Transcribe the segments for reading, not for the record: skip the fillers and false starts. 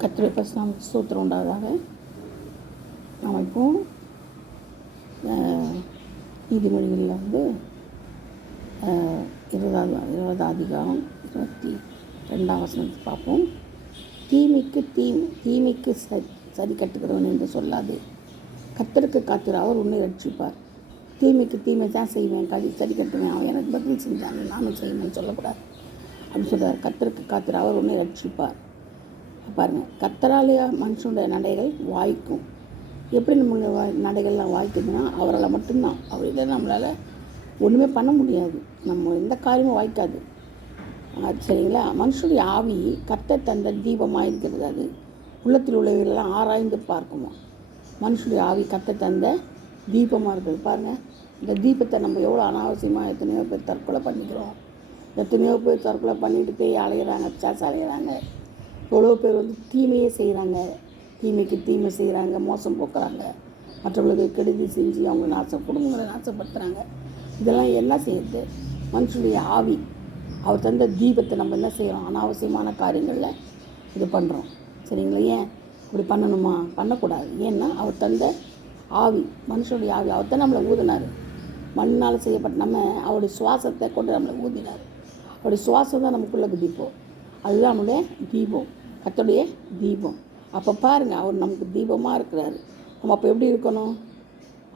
கர்த்தருடைய பரிசுத்த நாமத்துக்கு ஸ்தோத்திரம் உண்டாவதாக. நாம் இப்போ நீதிமொழிகளில் வந்து 20 அதிகாரம் 22ஆம் வசனத்தை பார்ப்போம். தீமைக்கு சரி கட்டுகிறவன் என்று சொல்லாது, கர்த்தருக்கு காத்திரு, அவர் உன்னை ரட்சிப்பார். தீமைக்கு தீமை தான் செய்வேன், சரி கட்டுவேன், அவன் எனக்கு பதில் செஞ்சாங்க நானும் செய்வேன்னு சொல்லக்கூடாது அப்படின்னு சொல்கிறார். கர்த்தருக்கு காத்திரு, அவர் உன்னை ரட்சிப்பார். பாருங்கள், கர்த்தராலேயே மனுஷனுடைய நடைகள் வாய்க்கும். எப்படி நம்ம நடைகள்லாம் வாய்க்குதுன்னா அவரால் மட்டும்தான். அவர் இல்லை நம்மளால் ஒன்றுமே பண்ண முடியாது, நம்ம எந்த காரியமும் வாய்க்காது. சரிங்களா? மனுஷனுடைய ஆவி கர்த்தர் தந்த தீபமாக இருக்கிறது. அது உள்ளத்தில் உள்ளவர்களெல்லாம் ஆராய்ந்து பார்க்குமா. மனுஷனுடைய ஆவி கர்த்தர் தந்த தீபமாக இருக்குது. பாருங்கள், இந்த தீபத்தை நம்ம எவ்வளோ அனாவசியமாக எத்தனையோ பேர் தற்கொலை பண்ணிக்கிறோம். எத்தனையோ பேர் தற்கொலை பண்ணிட்டு போய் அலையிறாங்க, பிசாசு அலையிறாங்க. எவ்வளோ பேர் வந்து தீமையே செய்கிறாங்க, தீமைக்கு தீமை செய்கிறாங்க, மோசம் போக்குறாங்க, மற்றவர்களுக்கு கெடுதி செஞ்சு அவங்க குடும்பங்களை நாசப்படுத்துகிறாங்க. இதெல்லாம் என்ன செய்யுது? மனுஷனுடைய ஆவி அவர் தந்த தீபத்தை நம்ம என்ன செய்கிறோம்? அனாவசியமான காரியங்களில் இது பண்ணுறோம். சரிங்களா? ஏன் இப்படி பண்ணணுமா? பண்ணக்கூடாது. ஏன்னா அவர் தந்த ஆவி, மனுஷனுடைய ஆவி, அவர் தான் நம்மளை ஊதினார். மண்ணால் செய்யப்பட்ட நம்ம அவருடைய சுவாசத்தை கொண்டு நம்மளை ஊதினார். அவருடைய சுவாசம் தான் நமக்குள்ளே தீபம். அதுதான் நம்மளுடைய தீபம், கர்த்தருடைய தீபம். அப்போ பாருங்கள், அவர் நமக்கு தீபமாக இருக்கிறாரு. நம்ம அப்போ எப்படி இருக்கணும்?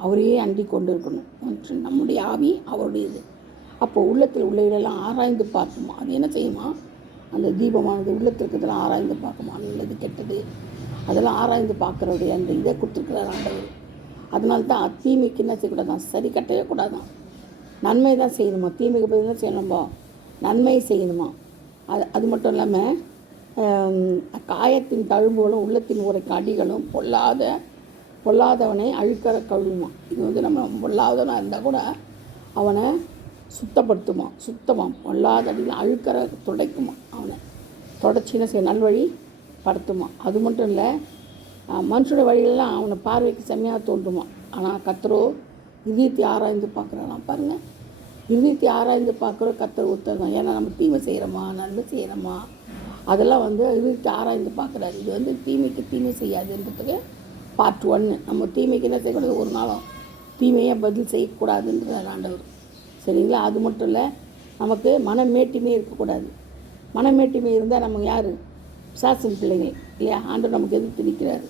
அவரையே அண்டி கொண்டு இருக்கணும். நம்முடைய ஆவி அவருடைய இது. அப்போது உள்ளத்தில் உள்ளவர்களெல்லாம் ஆராய்ந்து பார்க்குமா. அது என்ன செய்யுமா? அந்த தீபமானது உள்ளத்தில் இருக்கிறதெல்லாம் ஆராய்ந்து பார்க்குமா. நல்லது கெட்டது அதெல்லாம் ஆராய்ந்து பார்க்குறவுடைய அந்த இதை கொடுத்துருக்கிறார் ஆண்டவர். அதனால தான் தீமைக்கு என்ன செய்யக்கூடாதான்? சரி கட்டவே கூடாதான். நன்மை தான் செய்யணுமா. தீமைக்கு பதில் என்ன செய்யணும்பா? நன்மை செய்யணுமா. அது மட்டும் இல்லாமல் காயத்தின் தழும்புகளும் உள்ளத்தின் உரை அடிகளும் பொல்லாதவனை அழுக்கிற கழுவுமா. இது வந்து நம்ம பொல்லாதவனாக இருந்தால் கூட அவனை சுத்தமாம் பொல்லாத அடியில் அழுக்கிற துடைக்குமா. அவனை தொடச்சின்னு செய்ய நல்வழி படுத்துமா. அது மட்டும் இல்லை, மனுஷோட வழிகளெல்லாம் அவனை பார்வைக்கு செம்மையாக தோன்றுமா. ஆனால் கர்த்தரோ இதயத்தை ஆராய்ந்து பார்க்குறான். பாருங்கள், இதயத்தை ஆராய்ந்து பார்க்குற கர்த்தர் உத்தரதான். ஏன்னா நம்ம தீமை செய்கிறோமா நன்மை செய்கிறோமா அதெல்லாம் வந்து இதயத்தை ஆராய்ந்து பார்க்குறாரு. இது வந்து தீமைக்கு தீமை செய்யாதுன்றதுக்கு பார்ட் 1. நம்ம தீமைக்கு என்ன செய்யக்கூடாது? ஒரு நாளும் தீமையை பதில் செய்யக்கூடாதுன்றார் ஆண்டவர். சரிங்களா? அது மட்டும் இல்லை, நமக்கு மனமேட்டிமே இருக்கக்கூடாது. மனமேட்டிமை இருந்தால் நம்ம யார்? பிசாசின் பிள்ளைகள் இல்லையா? ஆண்டவர் நமக்கு எதிர்த்து நிற்கிறாரு.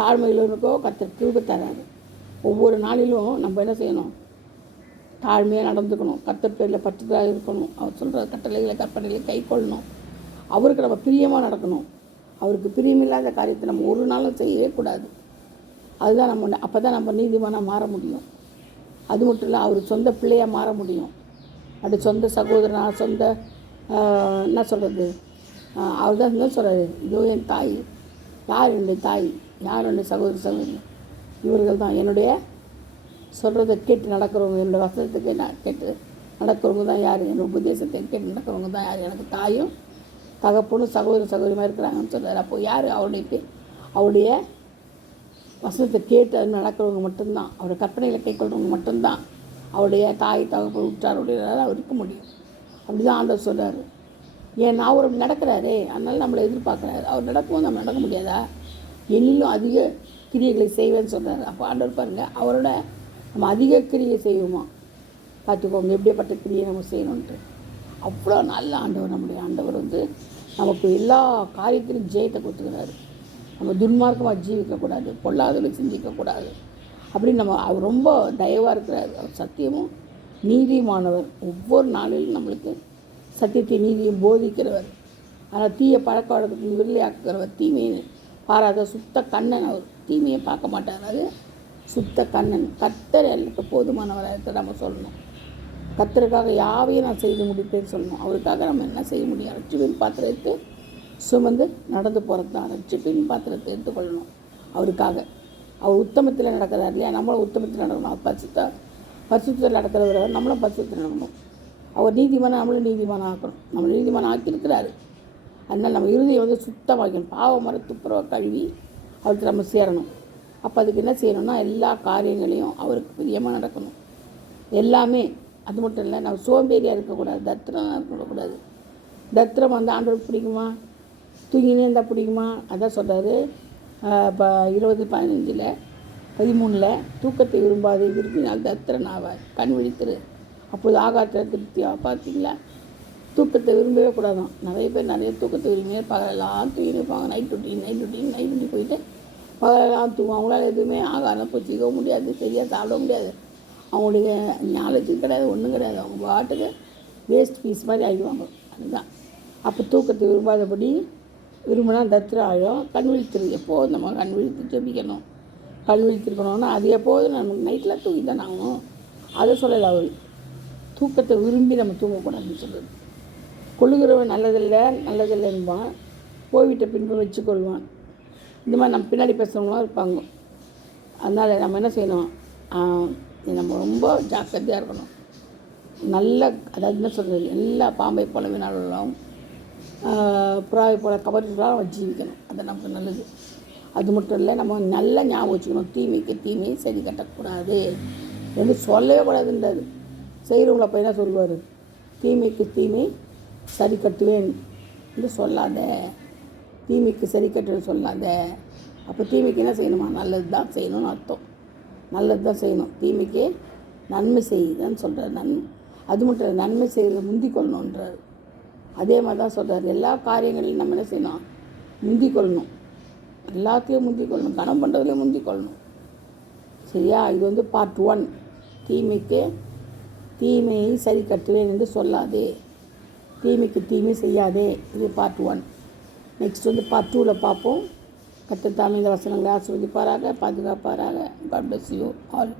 தாழ்மையிலோ கர்த்தர் கிருபை தராரு. ஒவ்வொரு நாளிலும் நம்ம என்ன செய்யணும்? தாழ்மையாக நடந்துக்கணும். கர்த்தர் பேரில் பற்றுதலாக இருக்கணும். அவர் சொல்கிற கட்டளைகளை கற்பனைகளை கை கொள்ளணும். அவருக்கு நம்ம பிரியமாக நடக்கணும். அவருக்கு பிரியமில்லாத காரியத்தை நம்ம ஒரு நாளும் செய்யவே கூடாது. அதுதான் நம்ம அப்போ தான் நம்ம நீதிமானாக மாற முடியும். அது மட்டும் இல்லை, அவர் சொந்த பிள்ளையாக மாற முடியும். அது சொந்த சகோதரனா, சொந்த என்ன சொல்கிறது, அவர் தான் என்ன சொல்கிறாரு? இதோ என் தாய். யார் என்னுடைய தாய்? யார் என்னுடைய சகோதரி? இவர்கள் தான் என்னுடைய சொல்கிறத கேட்டு நடக்கிறவங்க. என்னோடய வசனத்துக்கு கேட்டு நடக்கிறவங்க தான் யார்? என்னோட உபதேசத்தை கேட்டு நடக்கிறவங்க தான் யார்? எனக்கு தாயும் தகப்பனும் சகோதரமாக இருக்கிறாங்கன்னு சொல்கிறார். அப்போது யார்? அவருடைய வசனத்தை கேட்டு அது நடக்கிறவங்க மட்டும்தான், அவருடைய கற்பனைகளை கைக்கொள்றவங்க மட்டும்தான் அவருடைய தாய் தகப்பன் உற்றாருடைய அவர் இருக்க முடியும். அப்படி தான் ஆண்டவர் சொல்கிறார். ஏன்னா அவர் அப்படி நடக்கிறாரே, அதனால நம்மளை எதிர்பார்க்குறாரு. அவர் நடக்கும்போது நம்ம நடக்க முடியாதா? என்னிலும் அதிக கிரியைகளை செய்வேன்னு சொல்கிறார். அப்போ ஆண்டவர் பாருங்கள், அவரோட நம்ம அதிக கிரியை செய்வோமா. பார்த்துக்கோங்க எப்படிப்பட்ட கிரியை நம்ம செய்யணுன்ட்டு. அவ்வளோ நல்ல ஆண்டவர். நம்முடைய ஆண்டவர் வந்து நமக்கு எல்லா காரியத்திலும் ஜெயத்தை கொடுத்துக்கிறாரு. நம்ம துன்மார்க்கமாக ஜீவிக்கக்கூடாது, பொல்லாதவர்களை சிந்திக்கக்கூடாது அப்படின்னு நம்ம அவர் ரொம்ப தயவாக இருக்கிறார். அவர் சத்தியமும் நீதியுமானவர். ஒவ்வொரு நாளிலும் நம்மளுக்கு சத்தியத்தை நீதியும் போதிக்கிறவர். ஆனால் தீய பழக்க வழக்கத்துக்கு விரலியாக்குறவர். தீமையை பாராத சுத்த கண்ணன். அவர் தீமையை பார்க்க மாட்டார். அது சுத்த கண்ணன். கர்த்தர் எனக்கு போதுமானவராக நம்ம சொல்லணும். கர்த்தருக்காக யாவையும் நான் செய்து முடிப்பேன்னு சொல்லணும். அவருக்காக நம்ம என்ன செய்ய முடியும்? ரட்சிப்பின் பாத்திரத்தை சுமந்து நடந்து போகிறது தான். ரட்சிப்பின் பாத்திரத்தை எடுத்துக்கொள்ளணும். அவருக்காக அவர் உத்தமத்தில் நடக்கிறார் இல்லையா? நம்மளும் உத்தமத்தில் நடக்கணும். அவர் பரிசுத்தத்தில் நடக்கிறவர், நம்மளும் பரிசுத்தத்தில் நடக்கணும். அவர் நீதிமானம், நம்மளும் நீதிமானம் ஆக்கணும். நம்ம நீதிமானம் ஆக்கியிருக்கிறாரு. அதனால் நம்ம இறுதியை வந்து சுத்தமாக்கணும். பாவமர துப்புரவை கழுவி அவருக்கு நம்ம சேரணும். அப்போ அதுக்கு என்ன செய்யணும்னா, எல்லா காரியங்களையும் அவருக்கு பிரியமாக நடக்கணும். எல்லாமே. அது மட்டும் இல்லை, நம்ம சோம்பேறியாக இருக்கக்கூடாது, தத்திரமாக இருக்கக்கூடாது. தத்திரம் வந்து ஆண்டவருக்கு பிடிக்குமா? தூங்கினே இருந்தால் பிடிக்குமா? அதான் சொல்கிறாரு இப்போ 20:15 13 தூக்கத்தை விரும்பாது விரும்பினால் தத்திரனாவாய் கண் விழித்திரு அப்போது ஆகாரத்தில் திருப்தியா. பார்த்தீங்களா? தூக்கத்தை விரும்பவே கூடாதான். நிறைய பேர் நிறைய தூக்கத்தை விரும்பியே பகலெல்லாம் தூங்கி இருப்பாங்க. நைட் டியூட்டி போயிட்டு பகலெல்லாம் தூங்கும். அவங்களால எதுவுமே ஆகாரம் பூச்சிக்கவும் முடியாது, சரியாக சாப்பிட முடியாது. அவங்களுடைய நாலேஜும் கிடையாது, ஒன்றும் கிடையாது. அவங்க பாட்டுக்கு வேஸ்ட் பீஸ் மாதிரி ஆகிடுவாங்க. அதுதான். அப்போ தூக்கத்தை விரும்பாதபடி விரும்பினா தத்திரம் ஆகிடும். கண் விழித்திரு. எப்போது நம்ம கண் விழித்து ஜெபிக்கணும், கண் விழித்திருக்கணும்னா அது எப்போதும் நமக்கு நைட்டில் தூங்கி தானே ஆகணும். அதை சொல்லலை அவர். தூக்கத்தை விரும்பி நம்ம தூங்கக்கூடாதுன்னு சொல்லுது. கொள்ளுகிறவன் நல்லதில்லைன்பான், போய்விட்ட பின்பு வச்சுக்கொள்வான். இந்த மாதிரி நம்ம பின்னாடி பேசுகிறவங்களாம் இருப்பாங்க. அதனால் நம்ம என்ன செய்யணும்? நம்ம ரொம்ப ஜாக்கிரதையாக இருக்கணும். அதாவது என்ன சொல்கிறது, எல்லா பாம்பை போல வினாலும் புறாவை போல கபரிலாம் வச்சு ஜீவிக்கணும். அது நமக்கு நல்லது. அது மட்டும் இல்லை, நம்ம நல்லா ஞாபகம் வச்சுக்கணும். தீமைக்கு தீமை சரி கட்டக்கூடாது என்று சொல்லவே கூடாதுன்றாரு. செய்கிறவங்கள அப்போ என்ன சொல்லுவார்? தீமைக்கு தீமை சரி கட்டுவேன் என்று சொல்லாத, தீமைக்கு சரி கட்டுவேன் சொல்லாத. அப்போ தீமைக்கு என்ன செய்யணுமா? நல்லது தான் செய்யணும்னு அர்த்தம். நல்லது தான் செய்யணும். தீமைக்கு நன்மை செய்யுதுன்னு சொல்கிறார். அது மட்டும் இல்லை, நன்மை செய்கிறத முந்திக் கொள்ளணுன்றார். அதே மாதிரி தான் சொல்கிறார். எல்லா காரியங்களையும் நம்ம என்ன செய்யணும்? முந்திக் கொள்ளணும். எல்லாத்தையும் முந்திக் கொள்ளணும். கனம் பண்ணுறதுலேயும் முந்திக் கொள்ளணும். சரியா? இது பார்ட் 1. தீமைக்கு தீமையை சரி கட்டுவேன் என்று சொல்லாதே, தீமைக்கு தீமை செய்யாதே. இது பார்ட் 1. நெக்ஸ்ட் பார்ட் 2ல் பார்ப்போம். கர்த்தர் தாமே இந்த வசனங்களை ஆசீர்வதிப்பாராக, பாதுகாப்பாராக. God bless you all.